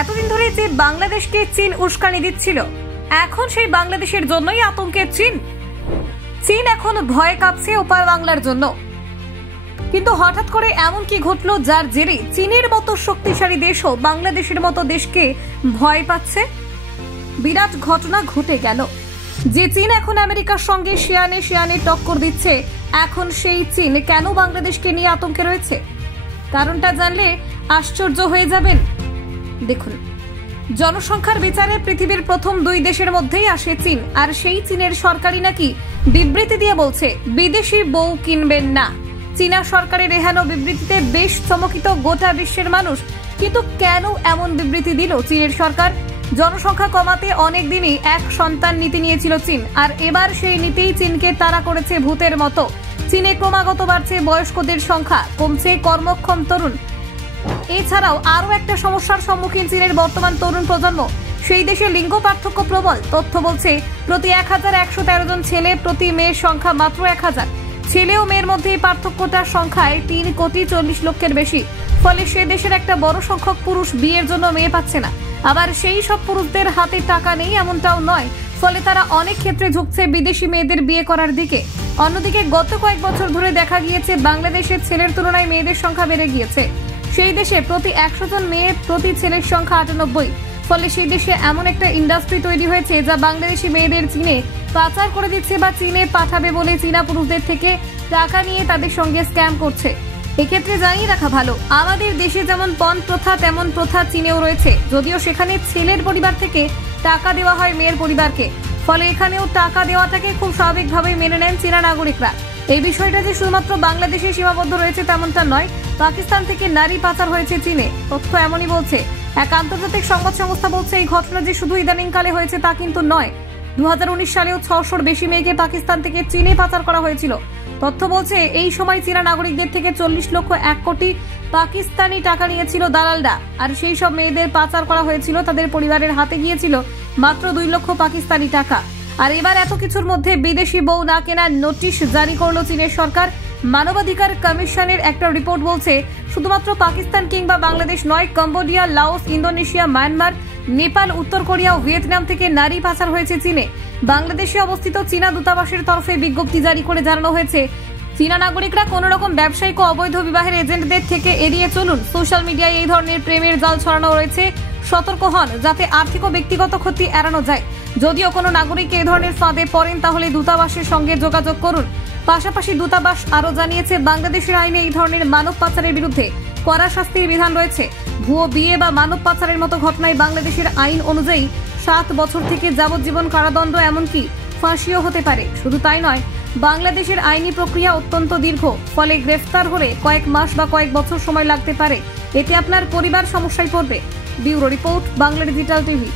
এতদিন ধরে যে বাংলাদেশকে চীন উস্কানি দিচ্ছিল, এখন সেই বাংলাদেশের জন্যই আতঙ্কের চীন। চীন এখন ভয়ে কাঁপছে ওপার বাংলার জন্য। কিন্তু হঠাৎ করে এমন কি ঘটলো যার জেরে চীনের মতো শক্তিশালী দেশও বাংলাদেশের মতো দেশকে ভয় পাচ্ছে? বিরাট ঘটনা ঘটে গেল যে চীন এখন আমেরিকার সঙ্গে শিয়ানে টক্কর দিচ্ছে। এখন সেই চীন কেন বাংলাদেশকে নিয়ে আতঙ্কে রয়েছে? কারণটা জানলে আশ্চর্য হয়ে যাবেন। দেখুন, জনসংখ্যার বিচারে পৃথিবীর প্রথম দুই দেশের মধ্যেই আসে চীন। আর সেই চীনের সরকারই নাকি বিবৃতি দিয়ে বলছে বিদেশি বউ কিনবেন না। চীনা সরকারের এহেন বিবৃতিতে বেশ চমকিত গোটা বিশ্বের মানুষ। কিন্তু কেন এমন বিবৃতি দিল চীনের সরকার? জনসংখ্যা কমাতে অনেক দিনই এক সন্তান নীতি নিয়েছিল চীন, আর এবার সেই নীতিই চীনকে তাড়া করেছে ভূতের মতো। চীনে ক্রমাগত বাড়ছে বয়স্কদের সংখ্যা, কমছে কর্মক্ষম তরুণ। এছাড়াও আরও একটা সমস্যার সম্মুখীন চীনের বর্তমান তরুণ প্রজন্ম। সেই দেশে লিঙ্গ পার্থক্য প্রবল। তথ্য বলছে প্রতি 1113 জন ছেলে, প্রতি মেয়ের সংখ্যা মাত্র 1000। ছেলে ও মেয়ের মধ্যে এই পার্থক্যটার সংখ্যায় 3,40,00,000-এর বেশি। ফলে সে দেশের একটা বড় সংখ্যক পুরুষ বিয়ের জন্য মেয়ে পাচ্ছে না। আবার সেই সব পুরুষদের হাতে টাকা নেই এমনটাও নয়। ফলে তারা অনেক ক্ষেত্রে ঝুঁকছে বিদেশি মেয়েদের বিয়ে করার দিকে। অন্যদিকে গত কয়েক বছর ধরে দেখা গিয়েছে বাংলাদেশের ছেলের তুলনায় মেয়েদের সংখ্যা বেড়ে গিয়েছে। সেই দেশে প্রতি 100 জন মেয়ে, প্রতি ছেলের সংখ্যা 98। ফলে সেই দেশে এমন একটা ইন্ডাস্ট্রি তৈরি হয়েছে যা বাংলাদেশি মেয়েদের চীনে পাচার করে দিচ্ছে বা চীনে পাঠাবে বলে চীনা পুরুষদের থেকে টাকা নিয়ে তাদের সঙ্গে স্ক্যাম করছে। এক্ষেত্রে জানিয়ে রাখা ভালো, আমাদের দেশে যেমন পণ প্রথা তেমন প্রথা চীনেও রয়েছে, যদিও সেখানে ছেলের পরিবার থেকে টাকা দেওয়া হয় মেয়ের পরিবারকে। ফলে এখানেও টাকা দেওয়াটাকে খুব স্বাভাবিকভাবে মেনে নেন চীনা নাগরিকরা। এই বিষয়টা যে শুধুমাত্র বাংলাদেশে সীমাবদ্ধ রয়েছে তেমনটা নয়, পাকিস্তান থেকে নারী পাচার হয়েছে চীনে। তথ্য এমনই বলছে। এক আন্তর্জাতিক সংবাদ সংস্থা বলছে এই ঘটনা যে শুধু ইদানিংকালে হয়েছে তা কিন্তু নয়। 2019 সালেও 600-র বেশি মেয়েকে পাকিস্তান থেকে চীনে পাচার করা হয়েছিল। তথ্য বলছে এই সময় চীনা নাগরিকদের থেকে 40,01 কোটি পাকিস্তানি টাকা নিয়েছিল দালালরা। আর সেই সব মেয়েদের পাচার করা হয়েছিল, তাদের পরিবারের হাতে গিয়েছিল মাত্র 2 লক্ষ পাকিস্তানি টাকা। আর এবার এত কিছুর মধ্যে বিদেশি বউ না কেনার নোটিশ জারি করলো চীনের সরকার। মানবাধিকার কমিশনের একটা রিপোর্ট বলছে শুধুমাত্র পাকিস্তান কিংবা বাংলাদেশ নয়, Cambodia, Laos, Indonesia, Myanmar, Nepal, উত্তর কোরিয়া ও ভিয়েতনাম থেকে নারী পাচার হয়েছে চীনে। বাংলাদেশে অবস্থিত চীনা দূতাবাসের তরফে বিজ্ঞপ্তি জারি করে জানানো হয়েছে চীনা নাগরিকরা কোন রকম ব্যবসায়িক ও অবৈধ বিবাহের এজেন্টদের থেকে এড়িয়ে চলুন। সোশ্যাল মিডিয়ায় এই ধরনের প্রেমের জাল ছড়ানো রয়েছে, সতর্ক হন যাতে আর্থিক ও ব্যক্তিগত ক্ষতি এড়ানো যায়। যদিও কোনো নাগরিক এই ধরনের ফাঁদে পড়েন তাহলে দূতাবাসের সঙ্গে যোগাযোগ করুন। পাশাপাশি দূতাবাস আরও জানিয়েছে বাংলাদেশের আইনে এই ধরনের মানব পাচারের বিরুদ্ধে কড়া শাস্তির বিধান রয়েছে। ভুয়ো বিয়ে বা মানব পাচারের মতো ঘটনায় বাংলাদেশের আইন অনুযায়ী 7 বছর থেকে যাবজ্জীবন কারাদণ্ড, এমনকি ফাঁসিও হতে পারে। শুধু তাই নয়, বাংলাদেশের আইনি প্রক্রিয়া অত্যন্ত দীর্ঘ। ফলে গ্রেফতার হলে কয়েক মাস বা কয়েক বছর সময় লাগতে পারে। এতে আপনার পরিবার সমস্যায় পড়বে। Bureau report, Bangla digital TV.